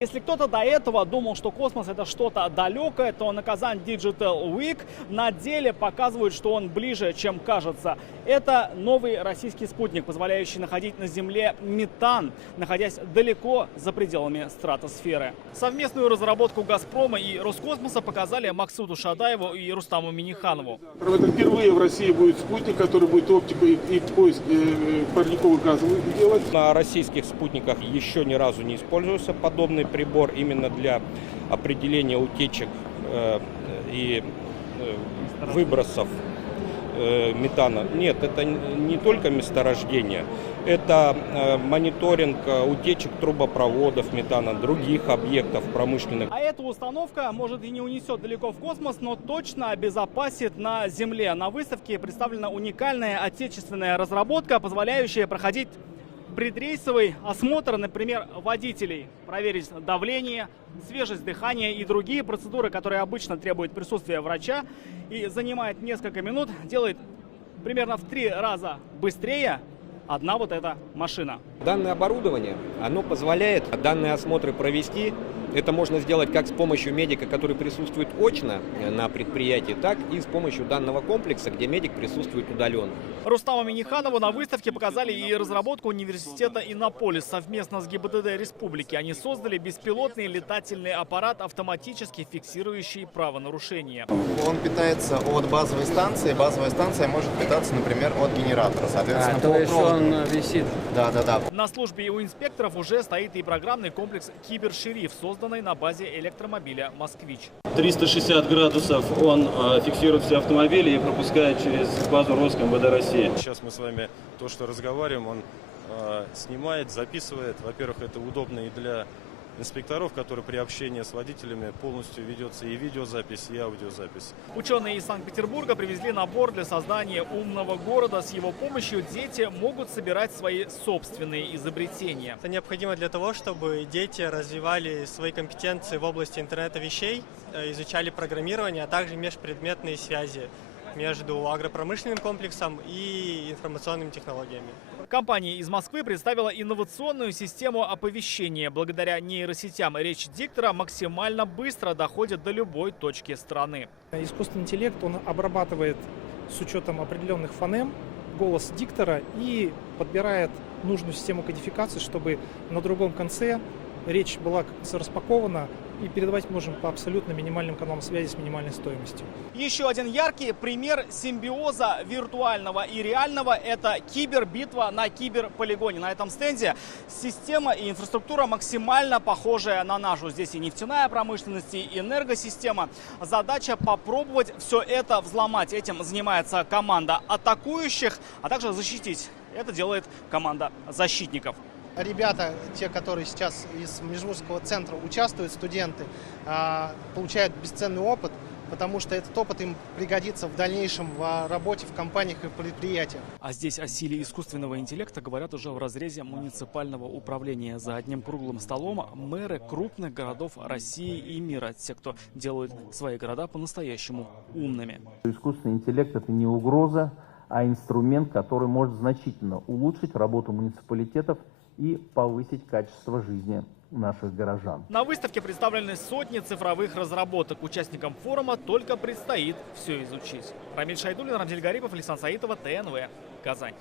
Если кто-то до этого думал, что космос это что-то далекое, то на Казань Digital Week на деле показывает, что он ближе, чем кажется. Это новый российский спутник, позволяющий находить на Земле метан, находясь далеко за пределами стратосферы. Совместную разработку «Газпрома» и Роскосмоса показали Максуту Шадаеву и Рустаму Миниханову. Это впервые в России будет спутник, который будет оптику и поиск парниковых газов делать. На российских спутниках еще ни разу не использовался подобный прибор именно для определения утечек и выбросов метана. Нет, это не только месторождение, это мониторинг утечек трубопроводов метана, других объектов промышленных. А эта установка, может, и не унесет далеко в космос, но точно обезопасит на Земле. На выставке представлена уникальная отечественная разработка, позволяющая проходить предрейсовый осмотр, например, водителей, проверить давление, свежесть дыхания и другие процедуры, которые обычно требуют присутствия врача и занимает несколько минут, делает примерно в 3 раза быстрее одна вот эта машина. Данное оборудование, оно позволяет данные осмотры провести. Это можно сделать как с помощью медика, который присутствует очно на предприятии, так и с помощью данного комплекса, где медик присутствует удаленно. Рустаму Миниханову на выставке показали и разработку университета Иннополис совместно с ГИБДД Республики. Они создали беспилотный летательный аппарат, автоматически фиксирующий правонарушения. Он питается от базовой станции. Базовая станция может питаться, например, от генератора. Соответственно, то есть он висит. Да. На службе у инспекторов уже стоит и программный комплекс «Кибершериф», созданный на базе электромобиля «Москвич». 360 градусов он фиксирует все автомобили и пропускает через базу МВД России. Сейчас мы с вами то, что разговариваем, он снимает, записывает. Во-первых, это удобно и для инспекторов, которые при общении с водителями полностью ведется и видеозапись, и аудиозапись. Ученые из Санкт-Петербурга привезли набор для создания умного города. С его помощью дети могут собирать свои собственные изобретения. Это необходимо для того, чтобы дети развивали свои компетенции в области интернета вещей, изучали программирование, а также межпредметные связи между агропромышленным комплексом и информационными технологиями. Компания из Москвы представила инновационную систему оповещения. Благодаря нейросетям речь диктора максимально быстро доходит до любой точки страны. Искусственный интеллект, он обрабатывает с учетом определенных фонем голос диктора и подбирает нужную систему кодификации, чтобы на другом конце речь была распакована, и передавать можем по абсолютно минимальным каналам связи с минимальной стоимостью. Еще один яркий пример симбиоза виртуального и реального – это кибербитва на киберполигоне. На этом стенде система и инфраструктура максимально похожая на нашу. Здесь и нефтяная промышленность, и энергосистема. Задача попробовать все это взломать. Этим занимается команда атакующих, а также защитить. Это делает команда защитников. Ребята, те, которые сейчас из Межвузского центра участвуют, студенты, получают бесценный опыт, потому что этот опыт им пригодится в дальнейшем в работе в компаниях и предприятиях. А здесь о силе искусственного интеллекта говорят уже в разрезе муниципального управления. За одним круглым столом мэры крупных городов России и мира, те, кто делают свои города по-настоящему умными. Искусственный интеллект – это не угроза, а инструмент, который может значительно улучшить работу муниципалитетов и повысить качество жизни наших горожан. На выставке представлены сотни цифровых разработок. Участникам форума только предстоит все изучить. Рамиль Шайдуллин, Рамзиль Гарипов, Александр Саитова, ТНВ, Казань.